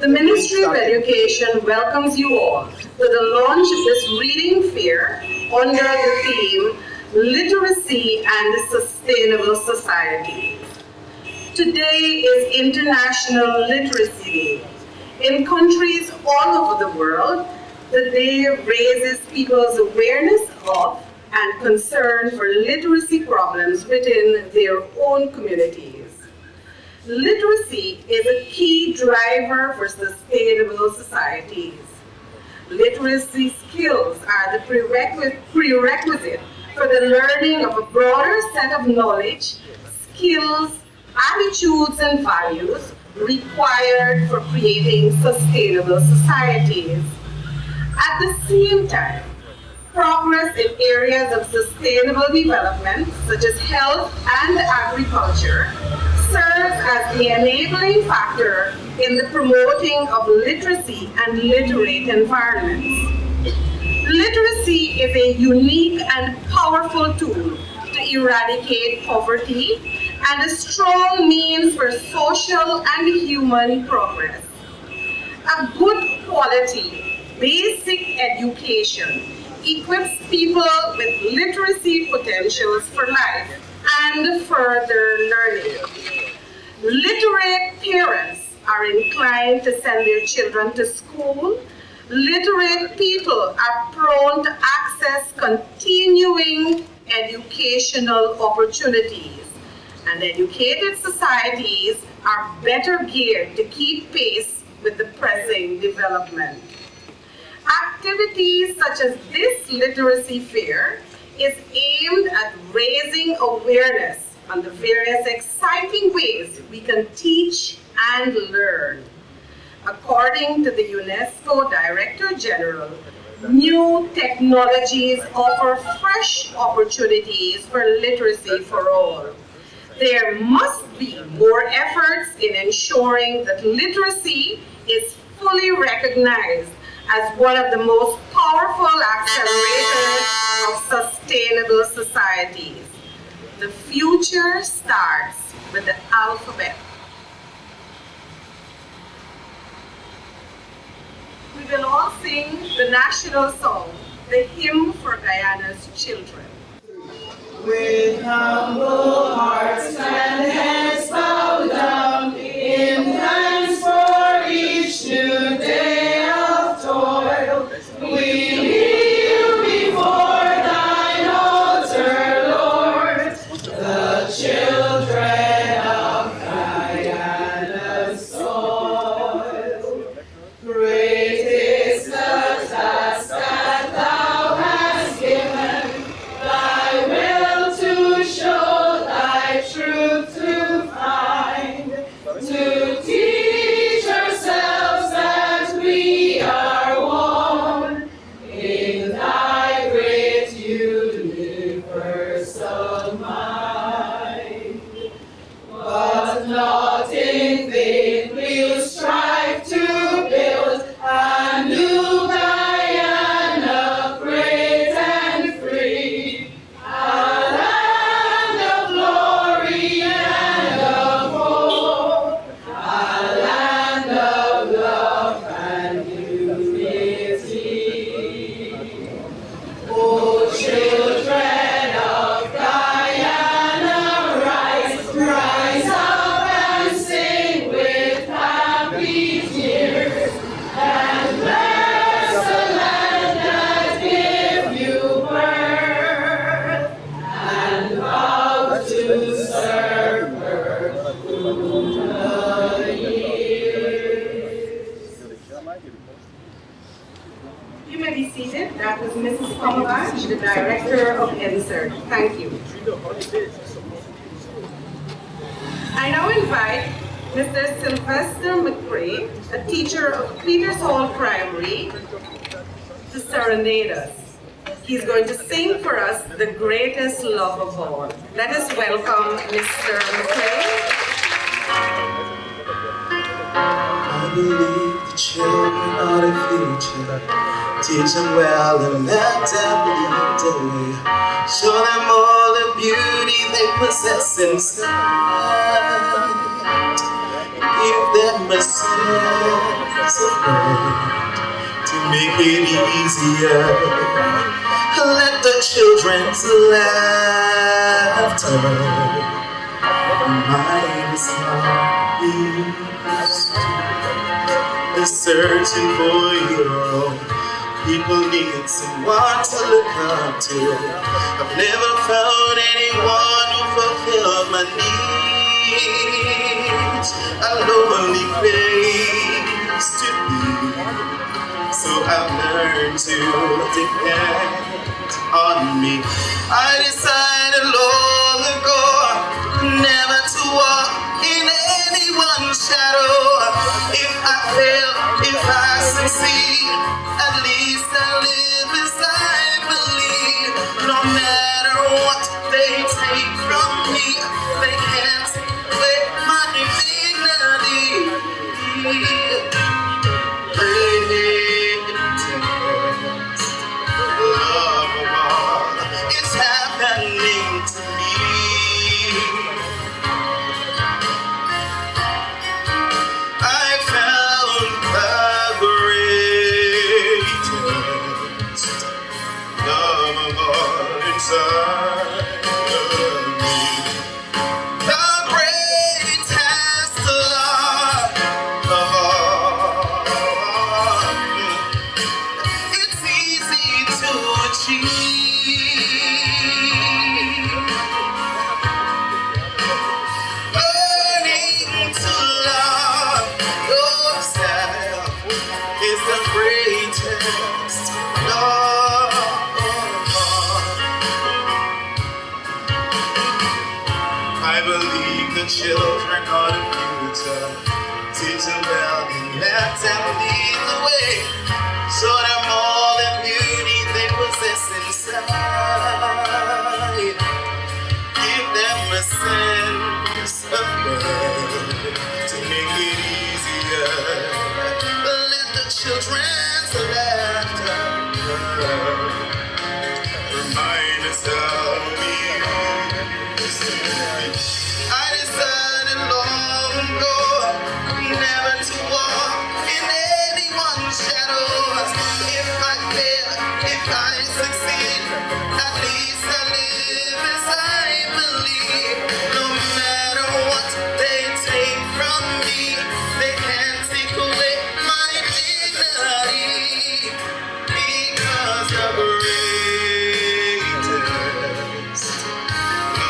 The Ministry of Education welcomes you all to the launch of this reading fair under the theme Literacy and Sustainable Society. Today is International Literacy Day. In countries all over the world, the day raises people's awareness of and concern for literacy problems within their own communities. Literacy is a key driver for sustainable societies. Literacy skills are the prerequisite for the learning of a broader set of knowledge, skills, attitudes, and values required for creating sustainable societies. At the same time, progress in areas of sustainable development, such as health and agriculture, serves as the enabling factor in the promoting of literacy and literate environments. Literacy is a unique and powerful tool to eradicate poverty and a strong means for social and human progress. A good quality, basic education equips people with literacy potentials for life and further learning. Literate parents are inclined to send their children to school. Literate people are prone to access continuing educational opportunities, and educated societies are better geared to keep pace with the pressing development. Activities such as this literacy fair is aimed at raising awareness on the various exciting ways we can teach and learn. According to the UNESCO Director General, new technologies offer fresh opportunities for literacy for all. There must be more efforts in ensuring that literacy is fully recognized as one of the most powerful accelerators of sustainable societies. The future starts with the alphabet. We will all sing the national song, the hymn for Guyana's children. With humble hearts and heads bowed down, in thanks for each new day of toil, we kneel before thine altar, Lord, the children of Guyana's soil. Great is the task that thou hast given, thy will to show, thy truth to find, to teach ourselves that we are one in thy great universal mind. But not in vain we'll strive to build a new Guyana, great and free, a land of glory and of hope, a land of love and unity. O children of Guyana, rise, rise up and sing with happy tears, and bless the land that gave you birth, and vow to serve her through the years. You may be seated. That was Mrs. Kamalaj, the Director of NSERT. Thank you. I now invite Mr. Sylvester McCrae, a teacher of Peters Hall Primary, to serenade us. He's going to sing for us The Greatest Love of All. Let us welcome Mr. McCrae. I believe the children are the future. Teach them well and let them lead the way. Show them all the beauty they possess inside. Give them a a sense of pride to make it easier. Let the children's laughter remind us how we used to. They're searching for your own. People need someone to look up to. I've never found anyone who fulfilled my needs. A lonely place to be. So I've learned to depend on me. I decided long ago never to walk in anyone's shadow. If I fail, if I succeed, at least I live as I believe. No matter what they take from me, they can't take away my dignity. Love of all, it's happening to me. I found the greatest love of all inside of me. The greatest love of all. It's easy to achieve. Learning to love yourself is the greatest love of all. I believe the children are the future. Teach them well and let them lead the way. Show them all the beauty they possess inside. Give them a sense of pride to make it easier. Let the children's laughter remind us how we used to be. I decided long ago never to walk in anyone's shadows. If I fail, if I succeed, at least I live as I believe. No matter what they take from me, they can't take away my dignity. Because the greatest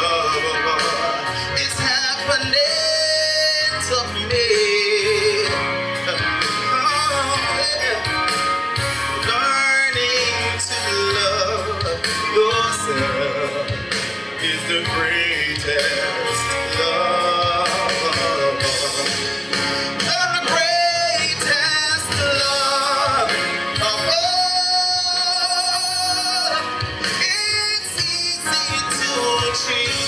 love of all is happening to me. Learning to love yourself is the greatest love of all. The greatest love of all. It's easy to achieve.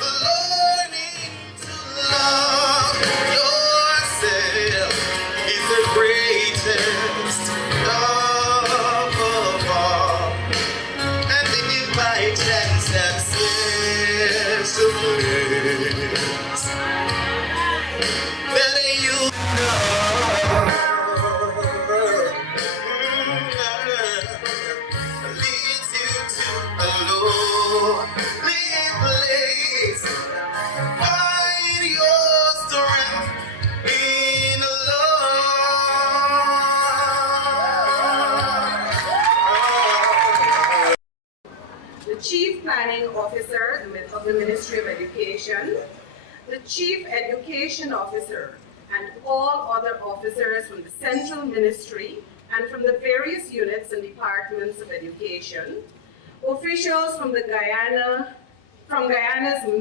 Learning to love yourself is the greatest love of all. And if by chance that special place that you leads you to a lonely place, find your strength in love. The Chief Planning Officer of the Ministry of Education, the Chief Education Officer, and all other officers from the Central Ministry and from the various units and departments of education, officials from Guyana's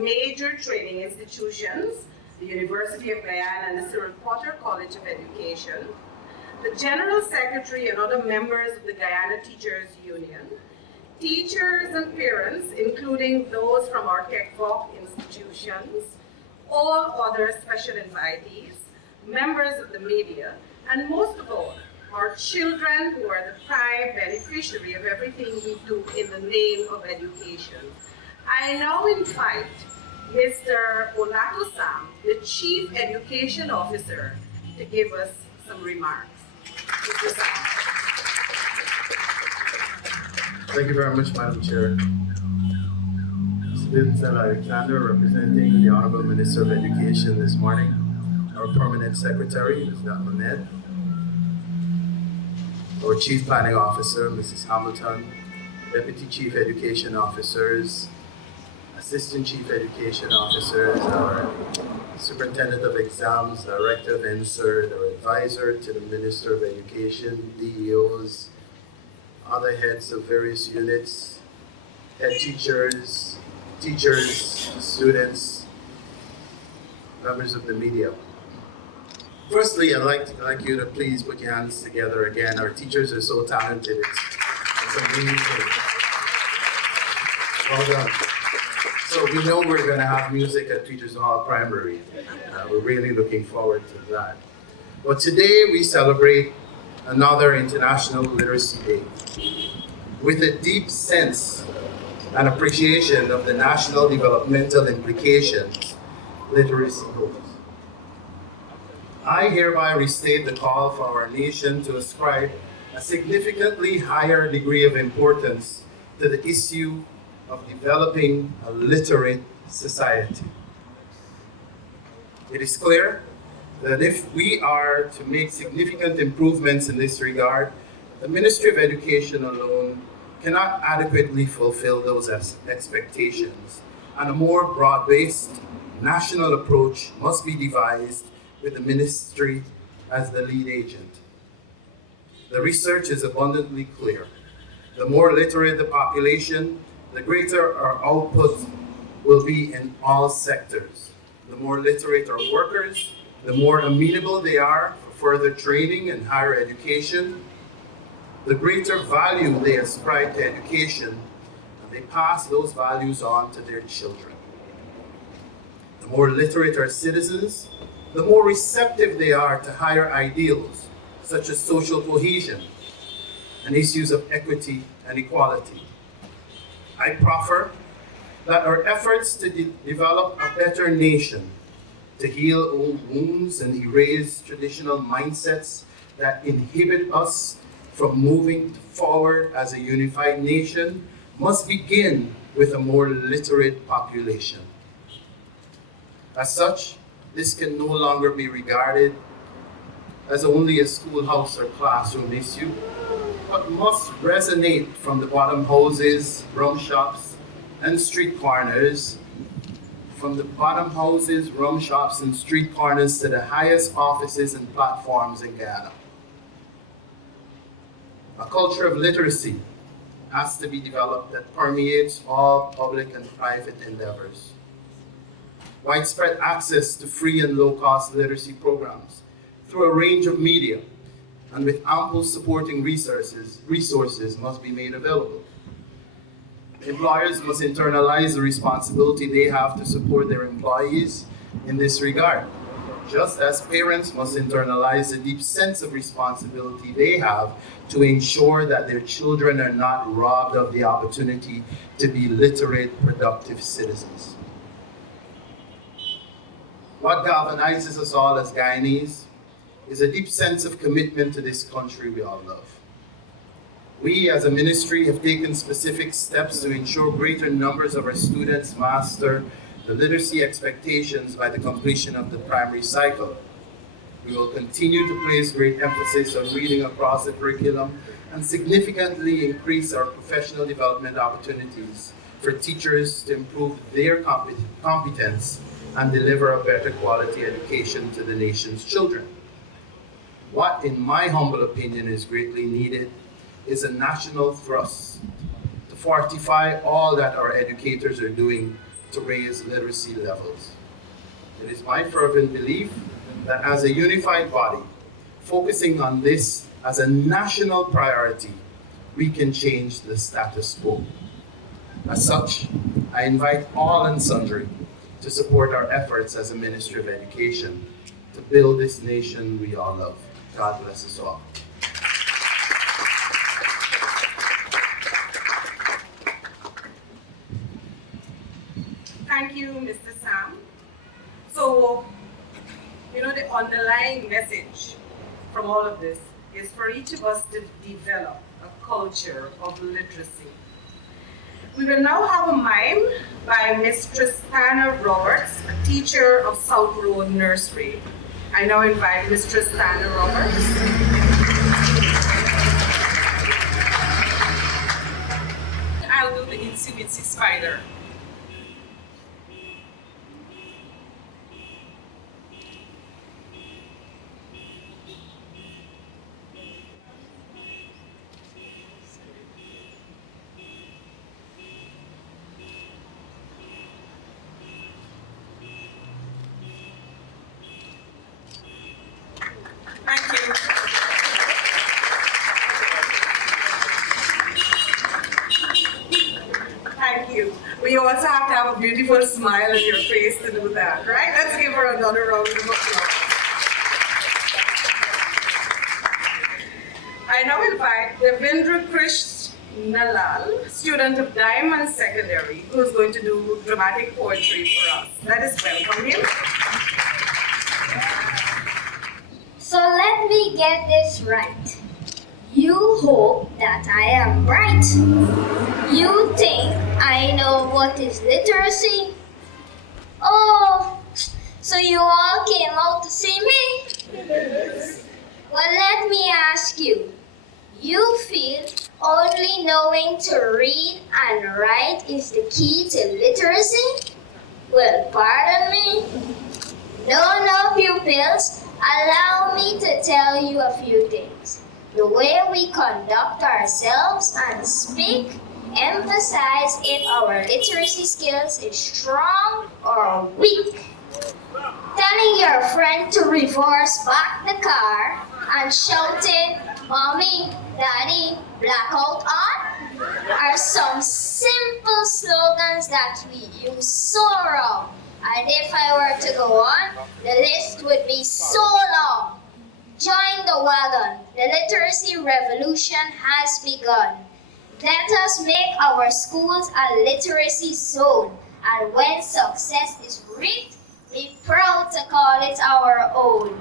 major training institutions, the University of Guyana and the Cyril Potter College of Education, the General Secretary and other members of the Guyana Teachers Union, teachers and parents, including those from our KECVOC institutions, all other special invitees, members of the media, and most of all, our children who are the prime beneficiary of everything we do in the name of education. I now invite Mr. Olato Sam, the Chief Education Officer, to give us some remarks. Mr. Sam. Thank you very much, Madam Chair. Vincent Alexander, representing the Honorable Minister of Education this morning, our Permanent Secretary, Ms. Ahmed, our Chief Planning Officer, Mrs. Hamilton, Deputy Chief Education Officers, Assistant Chief Education Officers, our Superintendent of Exams, Director of NSERD, our Advisor to the Minister of Education, DEOs, other heads of various units, head teachers, students, members of the media. Firstly, I'd like you to please put your hands together again. Our teachers are so talented. It's amazing. Well done. So we know we're going to have music at Teachers Hall Primary. We're really looking forward to that. But today we celebrate another International Literacy Day with a deep sense and appreciation of the national developmental implications literacy holds. I hereby restate the call for our nation to ascribe a significantly higher degree of importance to the issue of developing a literate society. It is clear that if we are to make significant improvements in this regard, the Ministry of Education alone cannot adequately fulfill those expectations, and a more broad-based national approach must be devised with the ministry as the lead agent. The research is abundantly clear. The more literate the population, the greater our output will be in all sectors. The more literate our workers, the more amenable they are for further training and higher education, the greater value they ascribe to education, and they pass those values on to their children. The more literate our citizens, the more receptive they are to higher ideals, such as social cohesion and issues of equity and equality. I proffer that our efforts to develop a better nation, to heal old wounds and erase traditional mindsets that inhibit us from moving forward as a unified nation, must begin with a more literate population. As such, this can no longer be regarded as only a schoolhouse or classroom issue, but must resonate from the bottom houses, rum shops, and street corners, from the bottom houses, rum shops, and street corners to the highest offices and platforms in Guyana. A culture of literacy has to be developed that permeates all public and private endeavors. Widespread access to free and low-cost literacy programs through a range of media and with ample supporting resources must be made available. Employers must internalize the responsibility they have to support their employees in this regard, just as parents must internalize the deep sense of responsibility they have to ensure that their children are not robbed of the opportunity to be literate, productive citizens. What galvanizes us all as Guyanese is a deep sense of commitment to this country we all love. We as a ministry have taken specific steps to ensure greater numbers of our students master the literacy expectations by the completion of the primary cycle. We will continue to place great emphasis on reading across the curriculum and significantly increase our professional development opportunities for teachers to improve their competence and deliver a better quality education to the nation's children. What, in my humble opinion, is greatly needed is a national thrust to fortify all that our educators are doing to raise literacy levels. It is my fervent belief that as a unified body, focusing on this as a national priority, we can change the status quo. As such, I invite all and sundry to support our efforts as a Ministry of Education to build this nation we all love. God bless us all. Thank you, Mr. Sam. So, the underlying message from all of this is for each of us to develop a culture of literacy. We will now have a mime by Miss Tristana Roberts, a teacher of South Road Nursery. I now invite Miss Tristana Roberts. I'll do the Itsy Bitsy Spider. Thank you. Thank you. We also have to have a beautiful smile on your face to do that, right? Let's give her another round of applause. I now invite Devendra Krish Nalal, student of Diamond Secondary, who is going to do dramatic poetry for us. Let us welcome him. So let me get this right. You hope that I am right. You think I know what is literacy? Oh, so you all came out to see me? Well, let me ask you. You feel only knowing to read and write is the key to literacy? Well, pardon me. No, pupils. Allow me to tell you a few things. The way we conduct ourselves and speak emphasize if our literacy skills is strong or weak. Telling your friend to reverse back the car and shouting, "Mommy, Daddy, blackout on," are some simple slogans that we use so wrong. And if I were to go on, the list would be so long. Join the wagon. The literacy revolution has begun. Let us make our schools a literacy zone. And when success is reaped, be proud to call it our own.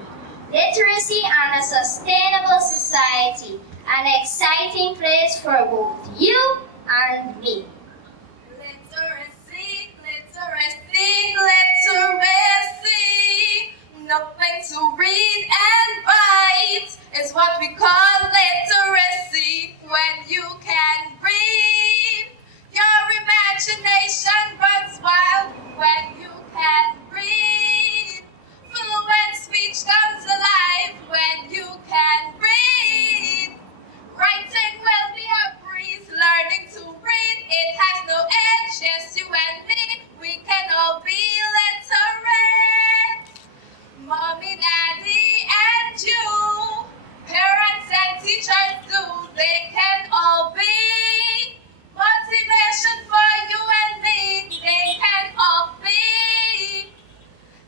Literacy and a sustainable society. An exciting place for both you and me. Literacy, literacy, literacy. Nothing to read and write is what we call literacy. When you can read, your imagination runs wild. When you can read, fluent speech comes alive. When you can read, writing will be a breeze. Learning to read, it has no edge. Yes, you and me, we can all be literate. Mommy, daddy, and you, parents and teachers too, they can all be motivation for you and me. They can all be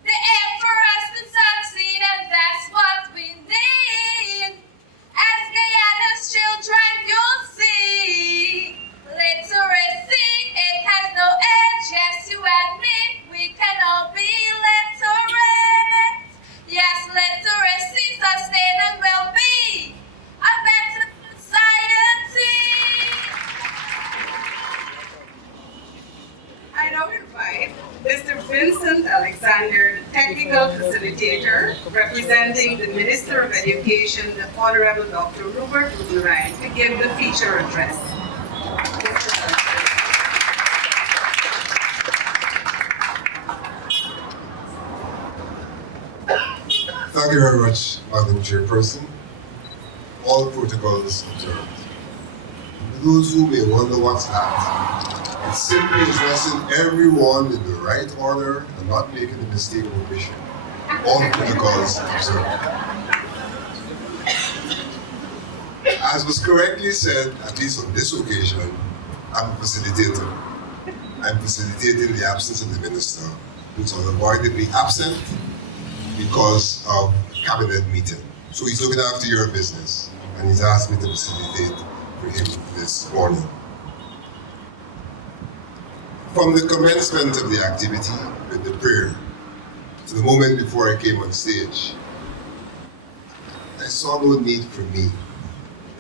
the aim for us to succeed, and that's what we need. As Guyana's children, you'll see literacy, it has no edge. Yes, you and me, we can all be literate. Yes, literacy, sustain and will be a better society. I now invite Mr. Vincent Alexander, the technical facilitator, representing the Minister of Education, the Honorable Dr. Rupert Ryan, to give the feature address. Thank you very much, Madam Chairperson. All protocols observed. For those who may wonder what's that, it's simply addressing everyone in the right order and not making a mistake or omission. All protocols observed. As was correctly said, at least on this occasion, I'm a facilitator. I'm facilitating the absence of the minister, who's unavoidably absent because of a cabinet meeting. So he's looking after your business, and he's asked me to facilitate for him this morning. From the commencement of the activity with the prayer to the moment before I came on stage, I saw no need for me.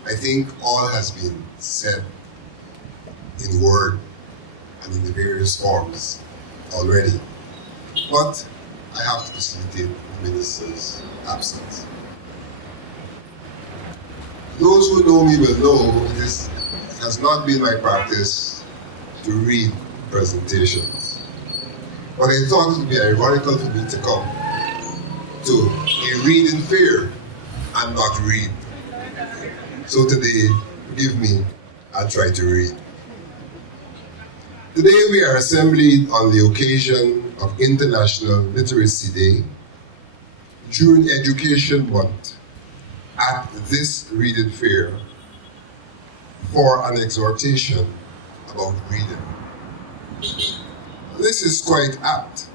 I think all has been said in word and in the various forms already. But I have to facilitate the minister's absence. Those who know me will know it has not been my practice to read presentations. But I thought it would be ironical for me to come to a reading fair and not read. So today, forgive me, I'll try to read. Today we are assembled on the occasion of International Literacy Day during Education Month at this reading fair for an exhortation about reading. This is quite apt,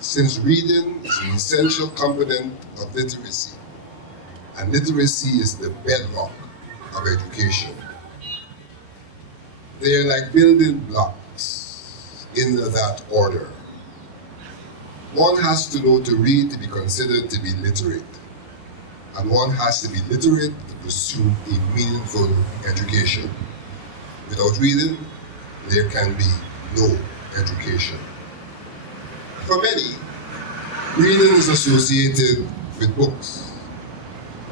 since reading is an essential component of literacy, and literacy is the bedrock of education. They are like building blocks in that order. One has to know to read to be considered to be literate, and one has to be literate to pursue a meaningful education. Without reading, there can be no education. For many, reading is associated with books.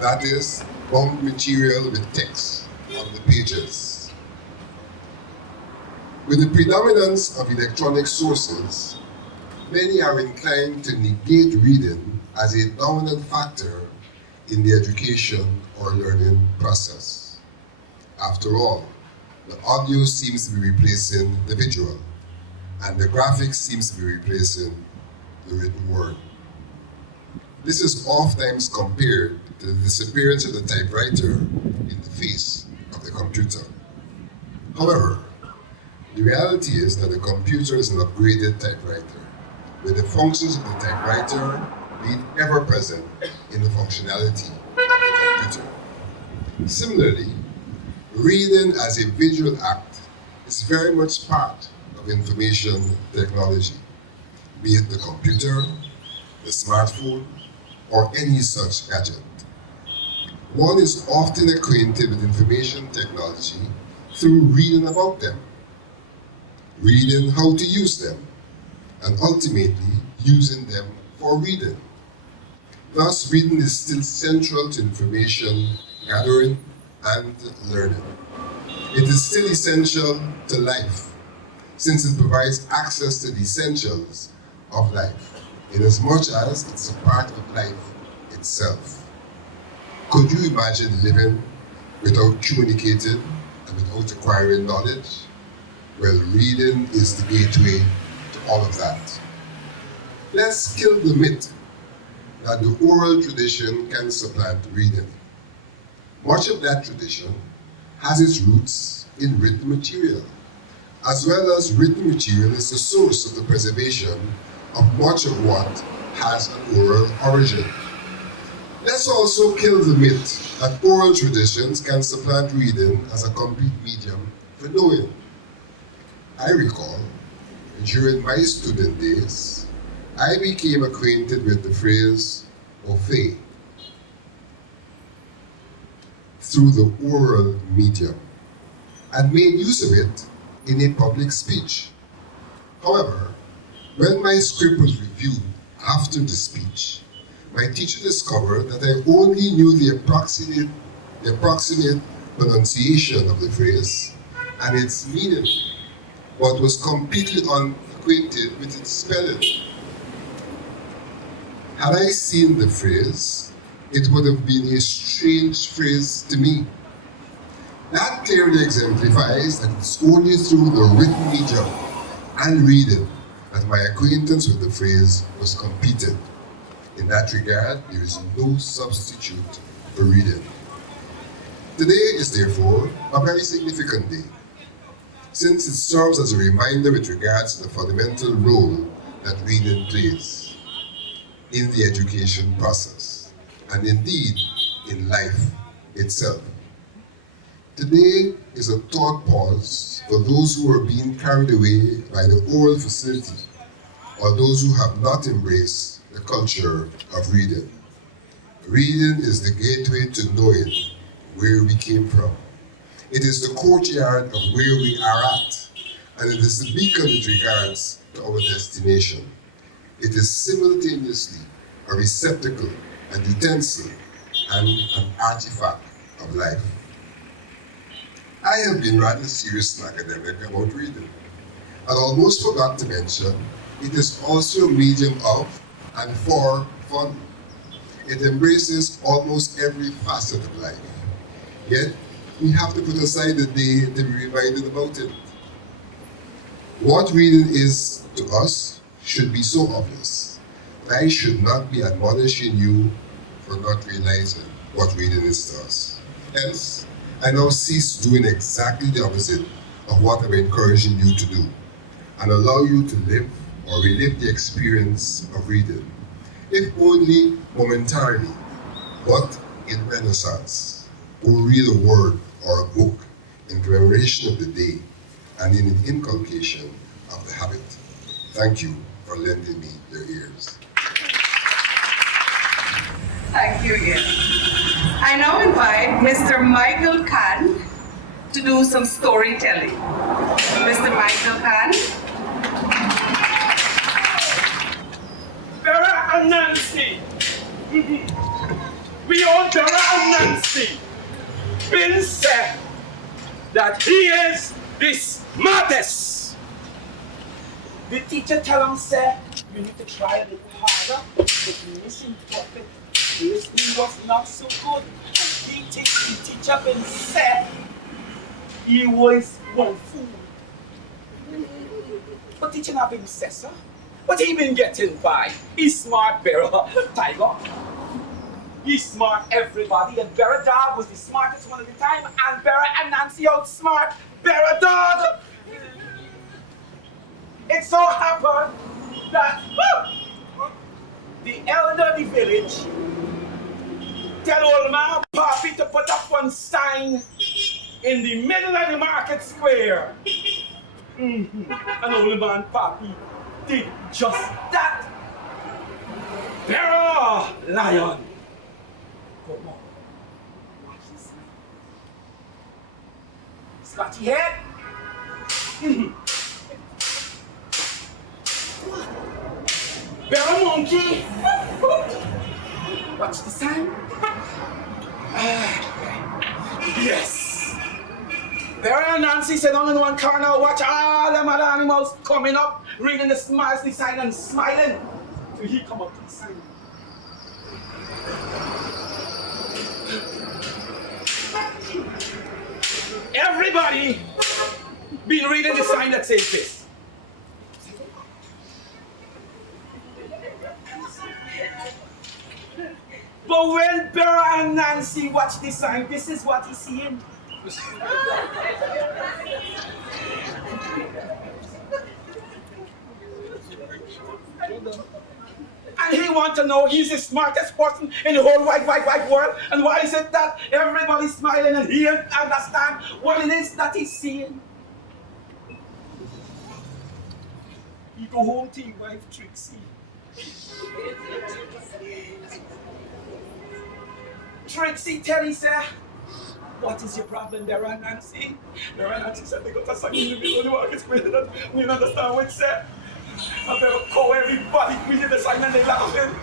That is, bound material with text on the pages. With the predominance of electronic sources, many are inclined to negate reading as a dominant factor in the education or learning process. After all, the audio seems to be replacing the visual, and the graphics seems to be replacing the written word. This is oftentimes compared to the disappearance of the typewriter in the face of the computer. However, the reality is that the computer is an upgraded typewriter, with the functions of the typewriter being ever present in the functionality of the computer. Similarly, reading as a visual act is very much part of information technology, be it the computer, the smartphone, or any such gadget. One is often acquainted with information technology through reading about them, reading how to use them, and ultimately using them for reading. Thus, reading is still central to information gathering and learning. It is still essential to life, since it provides access to the essentials of life, in as much as it's a part of life itself. Could you imagine living without communicating and without acquiring knowledge? Well, reading is the gateway to all of that. Let's kill the myth that the oral tradition can supplant reading. Much of that tradition has its roots in written material, as well as written material is the source of the preservation of much of what has an oral origin. Let's also kill the myth that oral traditions can supplant reading as a complete medium for knowing. I recall, during my student days, I became acquainted with the phrase "ofe" through the oral medium and made use of it in a public speech. However, when my script was reviewed after the speech, my teacher discovered that I only knew the approximate pronunciation of the phrase and its meaning, but was completely unacquainted with its spelling. Had I seen the phrase, it would have been a strange phrase to me. That clearly exemplifies that it's only through the written medium and reading that my acquaintance with the phrase was completed. In that regard, there is no substitute for reading. Today is therefore a very significant day, since it serves as a reminder with regards to the fundamental role that reading plays in the education process, and indeed in life itself. Today is a thought pause for those who are being carried away by the oral facility, or those who have not embraced the culture of reading. Reading is the gateway to knowing where we came from. It is the courtyard of where we are at, and it is the beacon with regards to our destination. It is simultaneously a receptacle, an utensil, and an artifact of life. I have been rather serious and academic about reading, and almost forgot to mention it is also a medium of and for fun. It embraces almost every facet of life. Yet, we have to put aside the day to be reminded about it. What reading is to us should be so obvious that I should not be admonishing you for not realizing what reading is to us. Hence, I now cease doing exactly the opposite of what I'm encouraging you to do, and allow you to live or relive the experience of reading, if only momentarily, but in renaissance. Go read a word or a book in commemoration of the day and in the inculcation of the habit. Thank you for lending me your ears. Thank you, Ian. I now invite Mr. Michael Khan to do some storytelling. Mr. Michael Khan. Bera and Nancy. We all Bera and Nancy been said that he is the smartest. The teacher tell him, say, you need to try a little harder, but he misinterpreted. Listening was not so good, and he think the teacher been said he was one fool. But teacher not been said, sir. But he been getting by. He's smart, Bera, Tiger. He's smart, everybody, and Bera Dog was the smartest one at the time, and Bera and Nancy outsmart Bera Dog. It so happened that the elder of the village tell old man Papi to put up one sign in the middle of the market square. And old man Papi did just that. Bera Lion. Come on. Watch this now. Scratchy head. Bera Monkey. Watch the sign. Yes. Bera and Nancy sit down in one corner, watch all them other animals coming up, reading the smiles, the sign, and smiling till he come up to the sign. Everybody been reading the sign that says this. But when Bera and Nancy watch the sign, this is what he's seeing. And he wants to know he's the smartest person in the whole wide world. And why is it that everybody's smiling and he understand what it is that he's seeing? He go home to his wife Trixie. Trixie tell he say, what is your problem, Bera and Nancy? Bera and Nancy said they got a sign in the middle of the market square that we don't understand what it said. I better call everybody reading the sign and they laughing.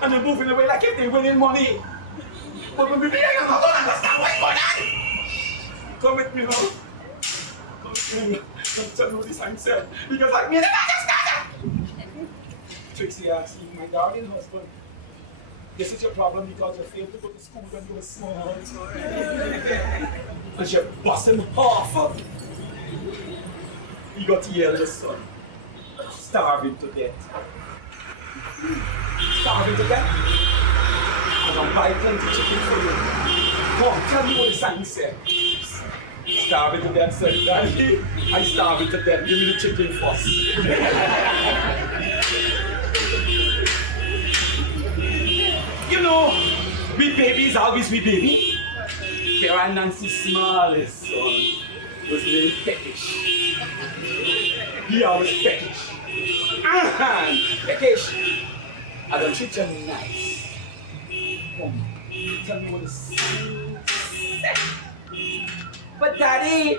And they're moving away like if they're winning money. But when we be like, I don't understand what's going on. Come with me now. Come with me. Don't tell me what the sign said. Because like me, they don't understand. Trixie asked me, my darling husband, this is your problem because you failed to go to school when you were small. And she bust him half. He got the eldest son, starving to death. Starving to death? And I'm buying plenty of chicken for you. Come on, tell me what the sign said. Starving to death, said Daddy. I'm starving to death. Give me the chicken first. You know, we babies always we baby. Bera and Nancy's smallest son was a little peckish. He always peckish. Peckish. I don't treat you nice. Come, tell me what the sign said. But Daddy,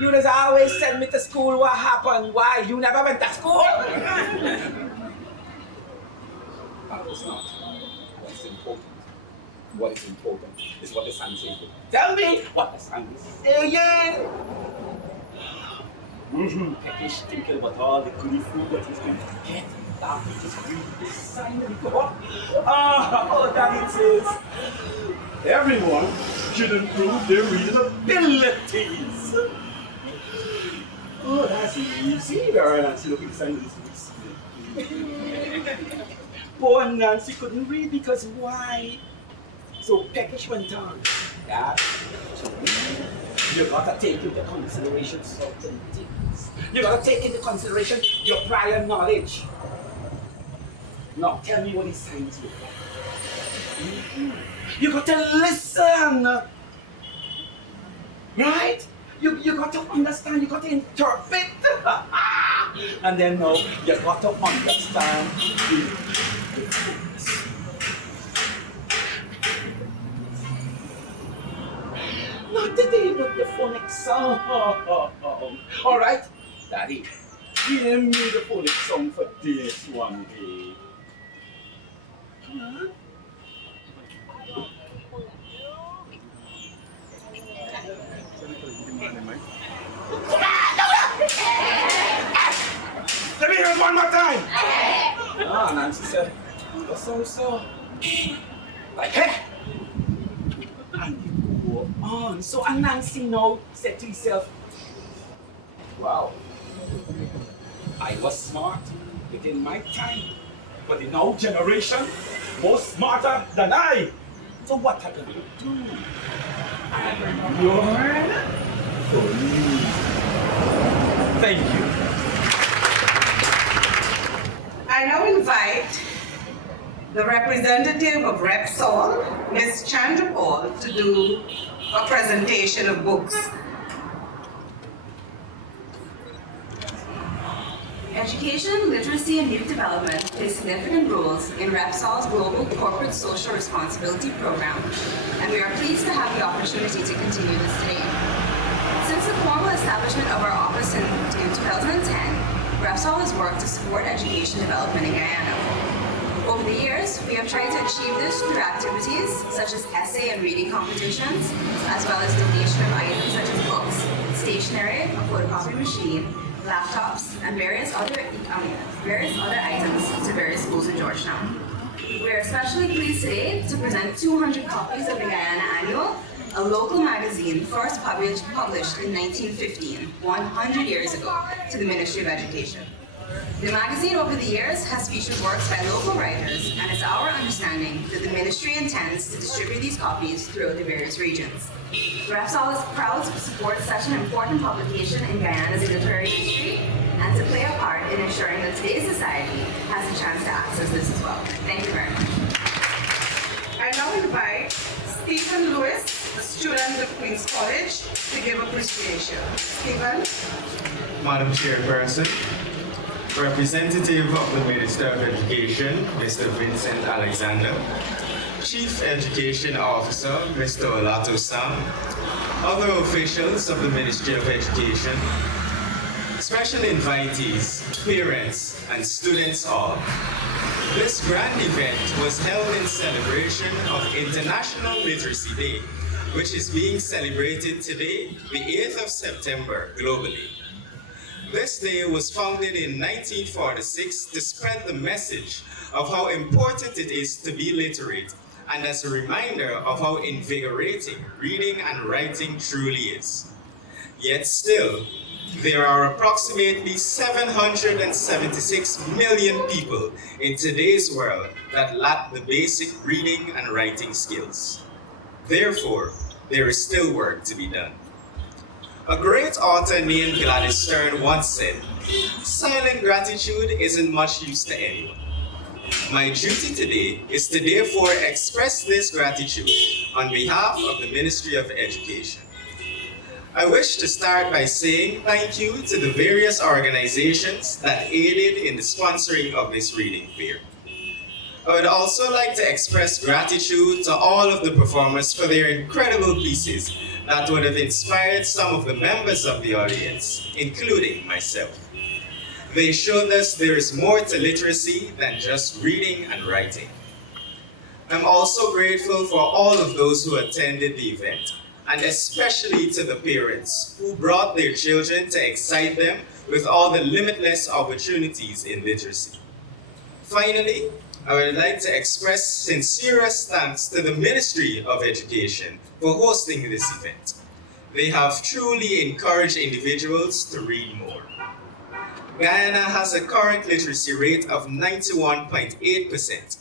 you just always send me to school. What happened? Why? You never went to school? It's not. What's important? What is important is what the sign says. Tell me what the sign is saying. Peckish thinking about all the goody food that he's going to get. That he just read the sign and go up. Oh, that it says. Everyone should improve their reading abilities. Oh, that's easy. There, Nancy, look at the sign of this. Poor Nancy couldn't read because why? So Peckish went on. Yeah. You gotta take into consideration certain things. You gotta take into consideration your prior knowledge. Now tell me what these signs look like. You got to listen. Right? You got to understand, you got to interpret. And then now you got to understand the things. Not today, but the phonics song. All right, Daddy, give me the phonics song for this one day. Huh? Let me hear it one more time. Ah, Nancy said, so. Like, hey. And you go on. So, and Nancy now said to herself, wow, I was smart within my time, but the now generation was smarter than I. So what am I going to do? I learn for you. Thank you. I now invite the representative of Repsol, Ms. Chandra Paul, to do a presentation of books. Education, literacy, and youth development play significant roles in Repsol's global corporate social responsibility program, and we are pleased to have the opportunity to continue this today. Since the formal establishment of our office in 2010, Repsol has worked to support education development in Guyana. Over the years, we have tried to achieve this through activities such as essay and reading competitions, as well as donation of items such as books, stationery, a photocopy machine, laptops, and various other items to various schools in Georgetown. We are especially pleased today to present 200 copies of the Guyana Annual, a local magazine first published in 1915, 100 years ago, to the Ministry of Education. The magazine over the years has featured works by local writers, and it's our understanding that the Ministry intends to distribute these copies throughout the various regions. Repsol is proud to support such an important publication in Guyana's literary history and to play a part in ensuring that today's society has a chance to access this as well. Thank you very much. I now invite Stephen Lewis, a student of Queen's College, to give appreciation. Stephen. Madam Chairperson, Representative of the Minister of Education, Mr. Vincent Alexander, Chief Education Officer, Mr. Olato Sam, other officials of the Ministry of Education, special invitees, parents, and students all. This grand event was held in celebration of International Literacy Day, which is being celebrated today, the 8th of September, globally. This day was founded in 1946 to spread the message of how important it is to be literate, and as a reminder of how invigorating reading and writing truly is. Yet still, there are approximately 776 million people in today's world that lack the basic reading and writing skills. Therefore, there is still work to be done. A great author named Gladys Stern once said, "Silent gratitude isn't much use to anyone." My duty today is to therefore express this gratitude on behalf of the Ministry of Education. I wish to start by saying thank you to the various organizations that aided in the sponsoring of this reading fair. I would also like to express gratitude to all of the performers for their incredible pieces that would have inspired some of the members of the audience, including myself. They showed us there is more to literacy than just reading and writing. I'm also grateful for all of those who attended the event, and especially to the parents who brought their children to excite them with all the limitless opportunities in literacy. Finally, I would like to express sincerest thanks to the Ministry of Education for hosting this event. They have truly encouraged individuals to read more. Guyana has a current literacy rate of 91.8%,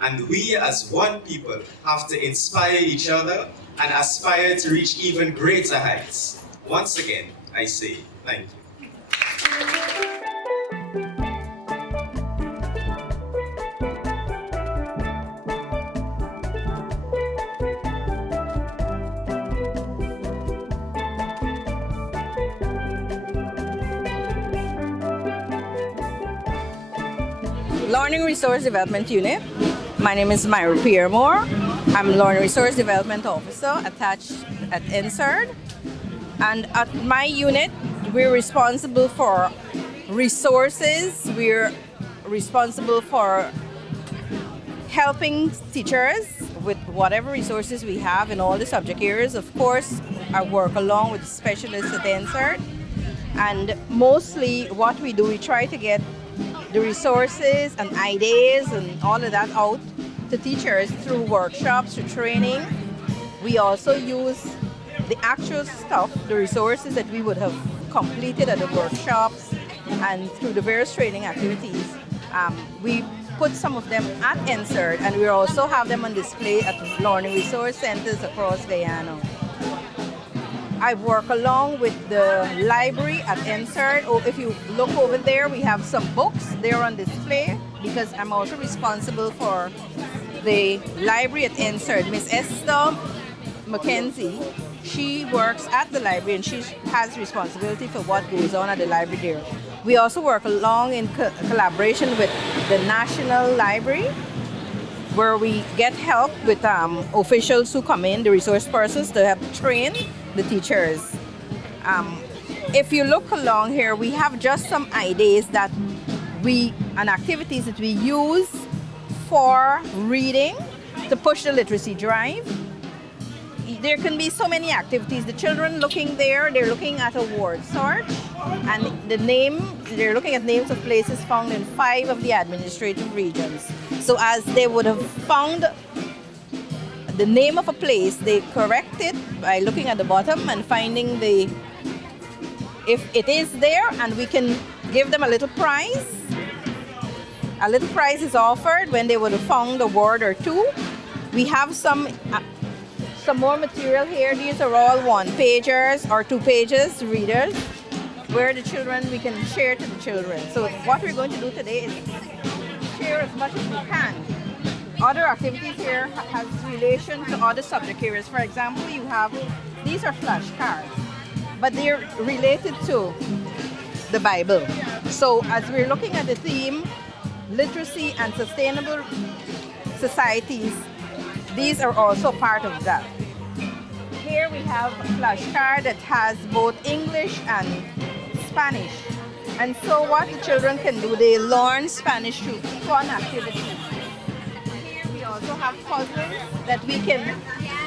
and we as one people have to inspire each other and aspire to reach even greater heights. Once again, I say thank you. Learning Resource Development Unit. My name is Myra Piermore. I'm Learning Resource Development Officer attached at NSERD. And at my unit, we're responsible for resources. We're responsible for helping teachers with whatever resources we have in all the subject areas. Of course, I work along with specialists at NSERD. And mostly what we do, we try to get the resources and ideas and all of that out to teachers through workshops, through training. We also use the actual stuff, the resources that we would have completed at the workshops and through the various training activities. We put some of them at NSERD, and we also have them on display at learning resource centers across Guyana. I work along with the library at NSERD. Oh, if you look over there, we have some books there on display because I'm also responsible for the library at NSERD. Miss Esther Mackenzie, she works at the library and she has responsibility for what goes on at the library there. We also work along in collaboration with the National Library, where we get help with officials who come in, the resource persons, to help train the teachers. If you look along here, we have just some ideas that and activities that we use for reading to push the literacy drive. There can be so many activities. The children looking there, they're looking at a word search, and they're looking at names of places found in 5 of the administrative regions. So as they would have found the name of a place, they correct it by looking at the bottom and finding if it is there, and we can give them a little prize. A little prize is offered when they would have found a word or two. We have some more material here. These are all 1-pagers or 2-pages readers where we can share to the children. So what we're going to do today is share as much as we can. Other activities here has relation to other subject areas. For example, these are flashcards, but they're related to the Bible. So as we're looking at the theme, literacy and sustainable societies, these are also part of that. Here we have a flashcard that has both English and Spanish. And so what the children can do, they learn Spanish through fun activities. Here we also have puzzles that we can,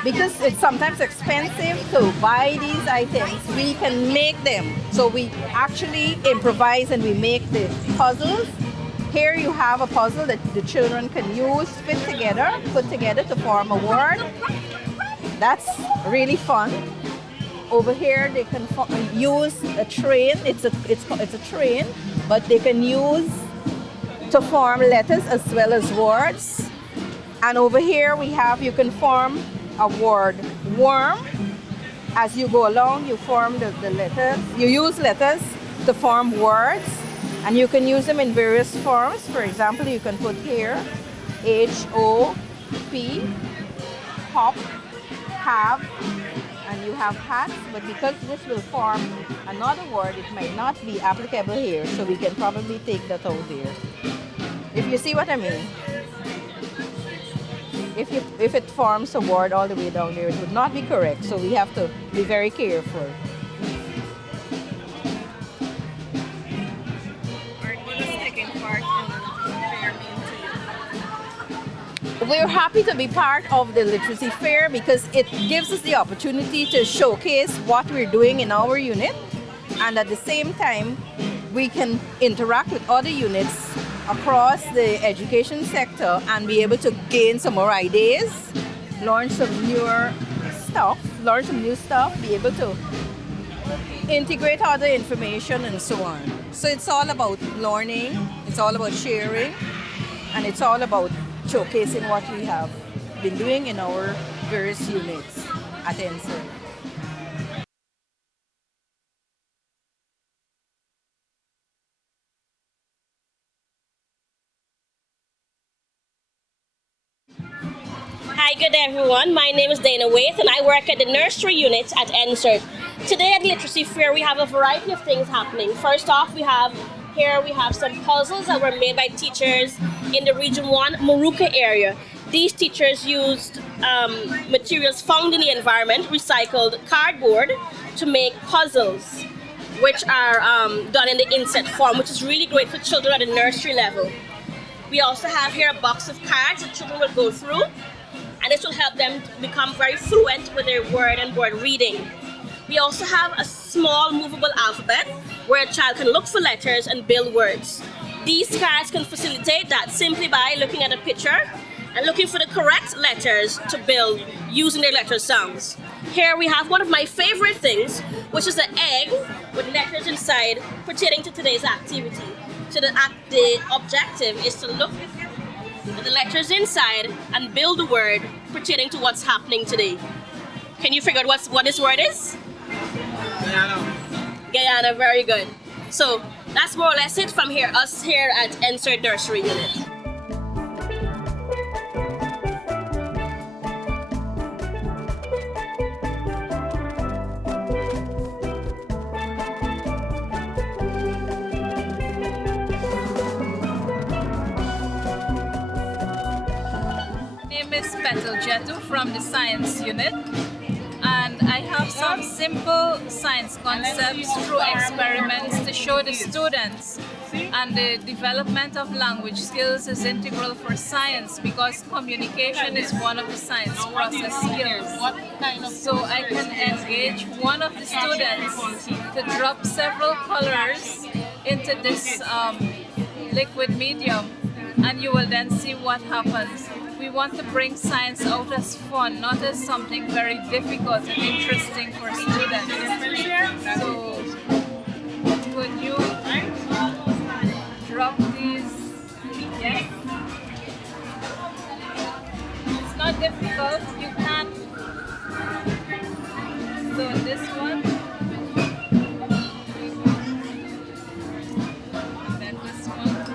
because it's sometimes expensive to buy these items, we can make them. So we actually improvise and we make the puzzles. Here you have a puzzle that the children can use, put together to form a word. That's really fun. Over here they can use a train. It's a train, but they can use to form letters as well as words. And over here you can form a word worm. As you go along, you form the letters. You use letters to form words. And you can use them in various forms. For example, you can put here H-O-P, hop, have, and you have hats. But because this will form another word, it might not be applicable here. So we can probably take that out there. If you see what I mean. if it forms a word all the way down there, it would not be correct. So we have to be very careful. We're happy to be part of the literacy fair because it gives us the opportunity to showcase what we're doing in our unit, and at the same time we can interact with other units across the education sector and be able to gain some more ideas, learn some new stuff, be able to integrate other information and so on. So it's all about learning, it's all about sharing, and it's all about showcasing what we have been doing in our various units at NSERC. Hi, good day, everyone. My name is Dana Waith, and I work at the nursery unit at NSERC. Today at the Literacy Fair, we have a variety of things happening. First off, we have some puzzles that were made by teachers in the Region 1 Moruca area. These teachers used materials found in the environment, recycled cardboard, to make puzzles, which are done in the inset form, which is really great for children at the nursery level. We also have here a box of cards that children will go through, and this will help them become very fluent with their word and word reading. We also have a small movable alphabet where a child can look for letters and build words. These cards can facilitate that simply by looking at a picture and looking for the correct letters to build using their letter sounds. Here we have one of my favorite things, which is an egg with letters inside pertaining to today's activity. So the objective is to look at the letters inside and build a word pertaining to what's happening today. Can you figure out what this word is? Guyana, very good. So that's more or less it from us here at NSERC Nursery Unit. My name is Petal Jetu from the Science Unit, and I have some simple science concepts through experiments to show the students. And the development of language skills is integral for science because communication is one of the science process skills. So I can engage one of the students to drop several colors into this liquid medium, and you will then see what happens. We want to bring science out as fun, not as something very difficult and interesting for students. So, could you drop these? Yes. It's not difficult. You can. So this one. Then this one.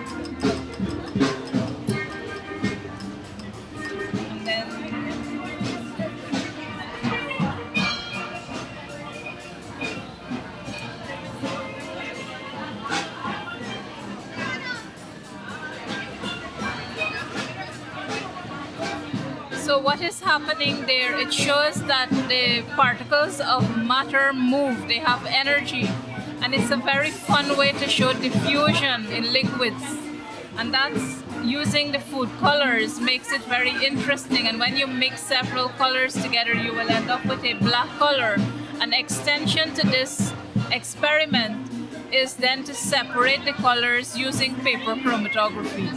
So what is happening there? It shows that the particles of matter move, they have energy, and it's a very fun way to show diffusion in liquids. And that's using the food colors makes it very interesting, and when you mix several colors together you will end up with a black color. An extension to this experiment is then to separate the colors using paper chromatography.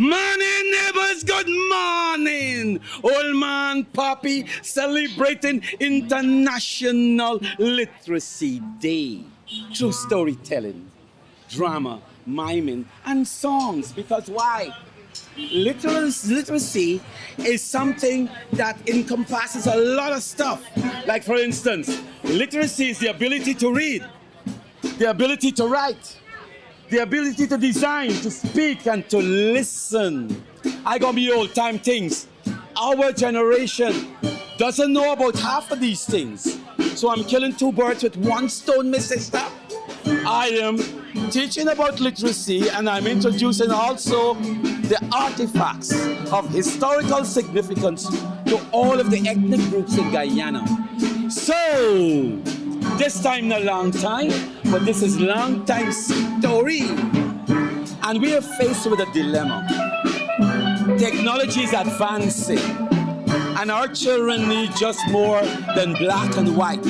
Morning, neighbors, good morning. Old man Poppy celebrating International Literacy Day through storytelling, drama, miming, and songs. Because why? Literacy is something that encompasses a lot of stuff. Like, for instance, literacy is the ability to read, the ability to write, the ability to design, to speak, and to listen. I gonna be old-time things. Our generation doesn't know about half of these things. So I'm killing two birds with one stone, Miss Sister. I am teaching about literacy, and I'm introducing also the artifacts of historical significance to all of the ethnic groups in Guyana. So, this time not long time, but this is long time story. And we are faced with a dilemma. Technology is advancing, and our children need just more than black and white.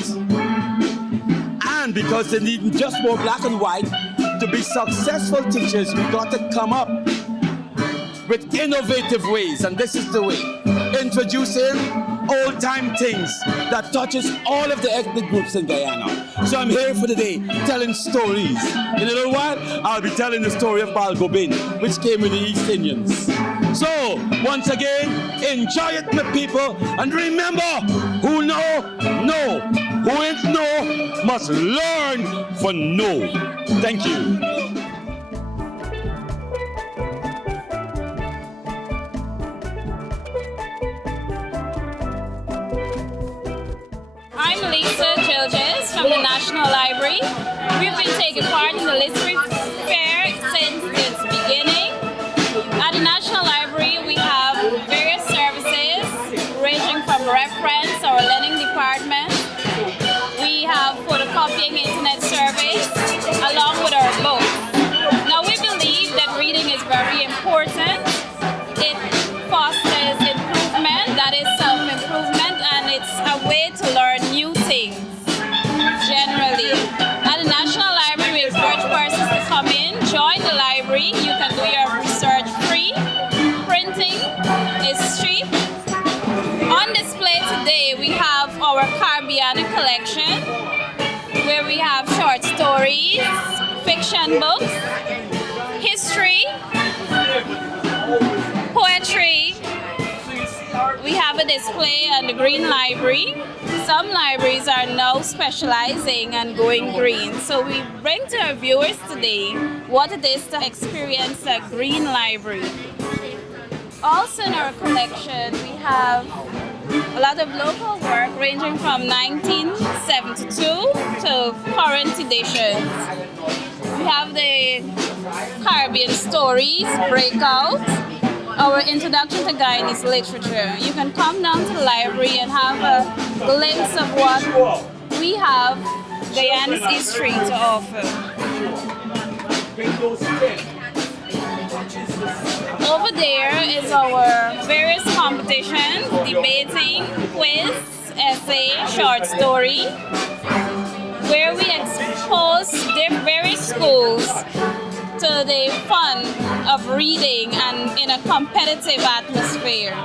And because they need just more black and white, to be successful teachers, we got to come up with innovative ways, and this is the way. Introducing old-time things that touches all of the ethnic groups in Guyana. So I'm here for the day telling stories. In a little while, I'll be telling the story of Balgobin, which came with the East Indians. So, once again, enjoy it, my people, and remember, who know. Who ain't know, must learn for know. Thank you. I'm Lisa Gilges from the National Library. We've been taking part in the Literary Fair since its beginning. At the National Library, we have various services ranging from reference, our learning department. We have photocopying internet service along with our books. Now we believe that reading is very important. It fosters improvement, that is self-improvement, and it's a way to learn new things generally. At the National Library, we encourage persons to come in, join the library. You can do your research free. Printing is cheap. On display today, we have our Caribbean collection, where we have short stories, fiction books, history, poetry. We have a display at the Green Library. Some libraries are now specializing and going green. So we bring to our viewers today what it is to experience a green library. Also in our collection, we have a lot of local work ranging from 1972 to current editions. We have the Caribbean Stories Breakout, our introduction to Guyanese literature. You can come down to the library and have a glimpse of what we have Guyana's history to offer. Over there is our various competitions, debating, quiz, essay, short story, where we expose various schools to the fun of reading and in a competitive atmosphere.